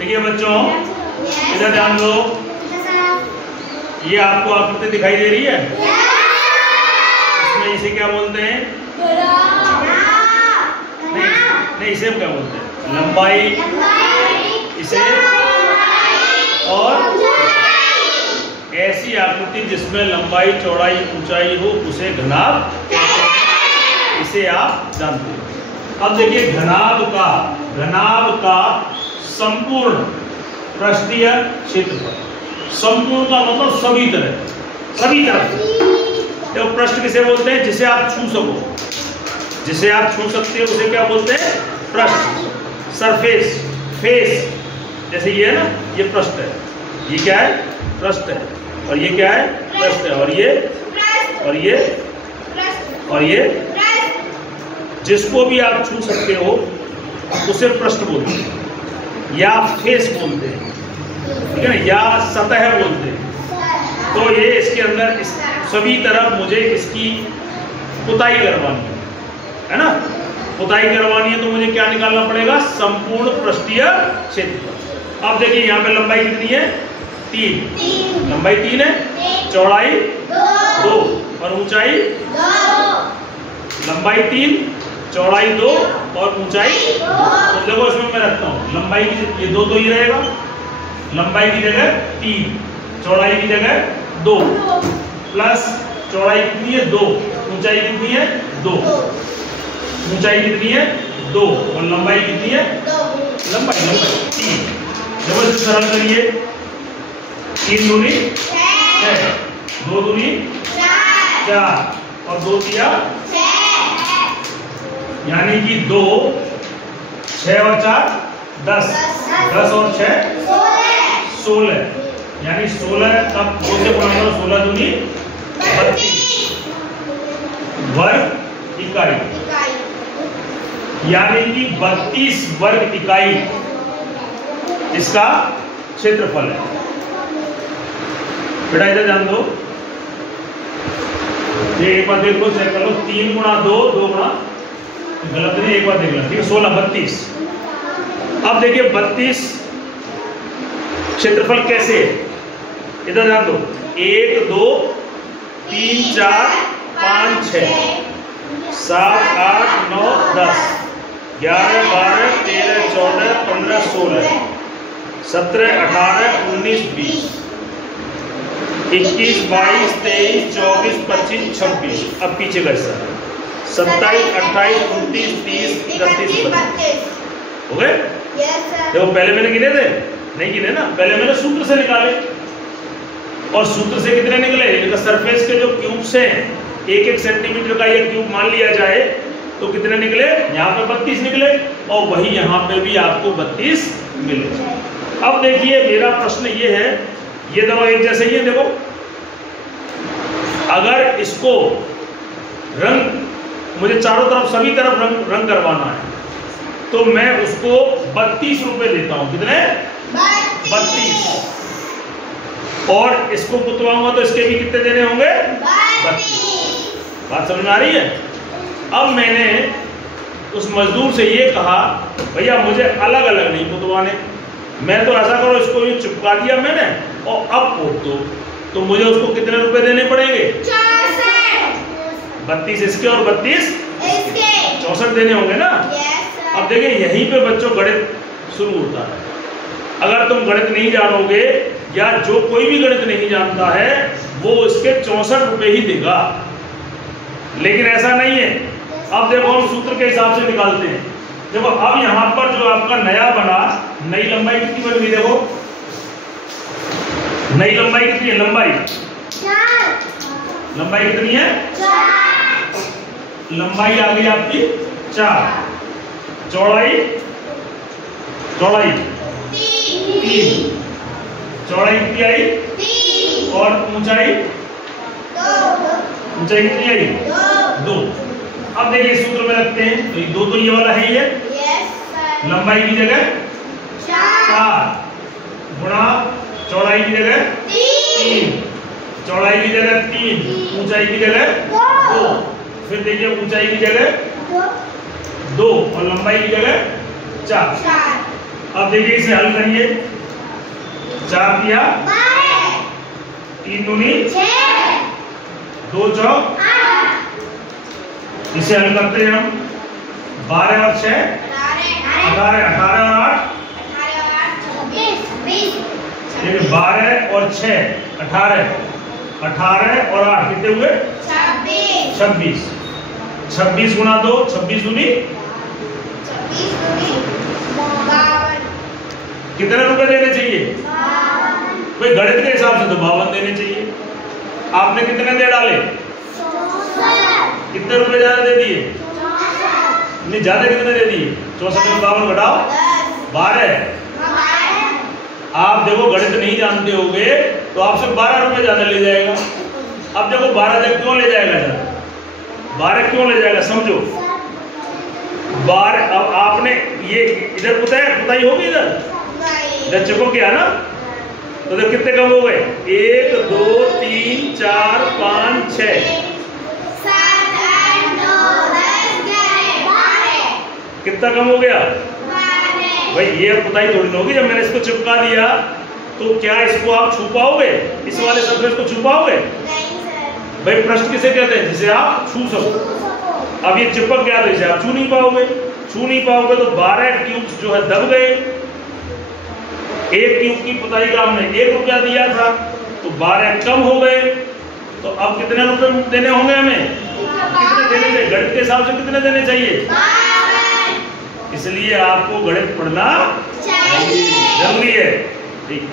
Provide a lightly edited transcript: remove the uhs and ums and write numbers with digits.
देखिए बच्चों, इधर ध्यान दो। ये आपको आकृति दिखाई दे रही है, इसमें इसे क्या बोलते हैं? नहीं, इसे क्या बोलते हैं? लंबाई। इसे और ऐसी आकृति जिसमें लंबाई, चौड़ाई, ऊंचाई हो उसे घनाभ, इसे आप जानते हो। अब देखिए घनाभ का संपूर्ण पृष्ठीय क्षेत्रफल। संपूर्ण का मतलब सभी तरफ। तो पृष्ठ किसे बोलते हैं? जिसे आप छू सको, जिसे आप छू सकते हो उसे क्या बोलते हैं? पृष्ठ। सरफेस, फेस, जैसे ये है ना, ये पृष्ठ है। ये क्या है? पृष्ठ है। और ये क्या है? पृष्ठ है। और ये जिसको भी आप छू सकते हो उसे पृष्ठ बोलते हैं, या फेस बोलते हैं, ठीक है ना, या सतह बोलते हैं। तो ये इसके अंदर सभी तरफ मुझे इसकी पुताई करवानी है ना। पुताई करवानी है तो मुझे क्या निकालना पड़ेगा? संपूर्ण पृष्ठीय क्षेत्रफल। अब देखिए यहाँ पे लंबाई कितनी है? 3। लंबाई 3 है, चौड़ाई 2 और ऊंचाई 2। लंबाई 3, चौड़ाई 2 और ऊंचाई 2। तो देखो इसमें मैं रखता हूँ लंबाई की, ये 2 तो ही रहेगा। लंबाई की जगह 3, चौड़ाई की जगह 2, प्लस चौड़ाई कितनी है? 2, ऊंचाई कितनी है? 2। ऊंचाई कितनी है? 2 और लंबाई कितनी है? लंबाई 3। देखो इसे सरल करिए। 3 दूनी 6, 2 दूनी 4 और 2 तिया 6, यानी कि 2, 6 और 4 10, 10 और 6 16, यानी 16 तब 2 से गुणा करो, 16 दूनी 32 वर्ग इकाई, यानी कि 32 वर्ग इकाई इसका क्षेत्रफल है। बेटा इधर ध्यान दो, ये एक बार देख लो, चेक कर लो। 3 गुणा 2, 2 गुणा, गलत नहीं, एक बार देख लो, ठीक है। 16, 32। अब देखिए 32 क्षेत्रफल कैसे है, इधर ध्यान दो। 1 2 3 4 5 6 7 8 9 10 11 12 13 14 15 16 17 18 19 20 21 22 23 24 25 26। अब पीछे का हिस्सा 27 28 29 30 31 32 हो गए। देखो पहले मैंने गिने थे, नहीं गिने ना, पहले मैंने सूत्र से निकाले। और सूत्र से कितने निकले? सरफेस के जो क्यूब्स हैं, 1-1 सेंटीमीटर का ये क्यूब मान लिया जाए तो कितने निकले? यहाँ पे 32 निकले, और वही यहाँ पे भी आपको 32 मिले। अब देखिए मेरा प्रश्न ये है, ये दोनों एक जैसे ही है। देखो अगर इसको रंग, मुझे चारों तरफ सभी तरफ रंग करवाना है, तो मैं उसको 32 रुपए देता हूं। कितने? 32। और इसको पुतवाऊंगा तो इसके भी कितने देने होंगे? 32। बात समझ में आ रही है? अब मैंने उस मजदूर से ये कहा, भैया मुझे अलग अलग नहीं पुतवाने, मैं तो ऐसा करो, इसको ये चिपका दिया मैंने और अब पोत दो, तो मुझे उसको कितने रुपए देने पड़ेंगे? 32 इसके और 32 इसके, 64 देने होंगे ना। अब देखिए यहीं पे बच्चों गणित शुरू होता है। अगर तुम गणित नहीं जानोगे, या जो कोई भी गणित नहीं जानता है, वो इसके 64 रुपए ही देगा। लेकिन ऐसा नहीं है। अब देखो हम सूत्र के हिसाब से निकालते हैं। देखो अब यहाँ पर जो आपका नया बना, नई लंबाई कितनी बन गई? देखो नई लंबाई कितनी है? लंबाई कितनी है? 4। लंबाई आ गई आपकी 4। चौड़ाई 3। चौड़ाई कितनी आई? 3। और ऊंचाई कितनी आई? 2। अब देखिए सूत्र में रखते हैं, तो 2 तो ये वाला है ही है। लंबाई की जगह 4 गुणा चौड़ाई की जगह 3, चौड़ाई की जगह 3, ऊंचाई की जगह 2। फिर देखिए ऊंचाई की जगह 2 और लंबाई की जगह 4। अब देखिए इसे हल करिए। 4 दिया, 3 दूनी 2 चौक 8। इसे हल करते हैं हम। 12 और 6 18, 18 और 8 देखिए 12 और 6 18, 18 और 8 कितने हुए? 26। 26 गुना 2 26 दूनी कितने रुपए देने चाहिए? भाई गणित के हिसाब से तो 52 देने चाहिए। आपने कितने दे डाले? कितने रुपए ज्यादा दे दिए? नहीं, ज्यादा कितने दे दिए? 64 में 52 घटाओ 12। आप देखो गणित नहीं जानते होगे तो आपसे 12 रुपए ज्यादा ले जाएगा। अब देखो 12 क्यों ले जाएगा ज्यादा? 12 क्यों ले जाएगा समझो। 12 अब आपने ये इधर पुताई होगी, इधर चुको क्या ना, तो इधर कितने कम हो गए? 1 2 3 4 5 6 कितना कम हो गया? भाई ये पुताई थोड़ी ना होगी। जब मैंने इसको चिपका दिया तो क्या इसको आप छू पाओगे? इस वाले सरफेस को छू पाओगे? भाई पृष्ठ किसे कहते हैं? जिसे आप छू सको। अब ये चिपक गया तो इसे आप छू नहीं पाओगे। छू नहीं पाओगे तो 12 क्यूब्स जो है दब गए। 1 क्यूब की पुताई का हमने 1 रुपया दिया था तो 12 कम हो गए। तो अब कितने रुपए देने होंगे हमें? कितने देने चाहिए? गणित के हिसाब से कितने देने चाहिए? इसलिए आपको गणित पढ़ना जरूरी है। ठीक।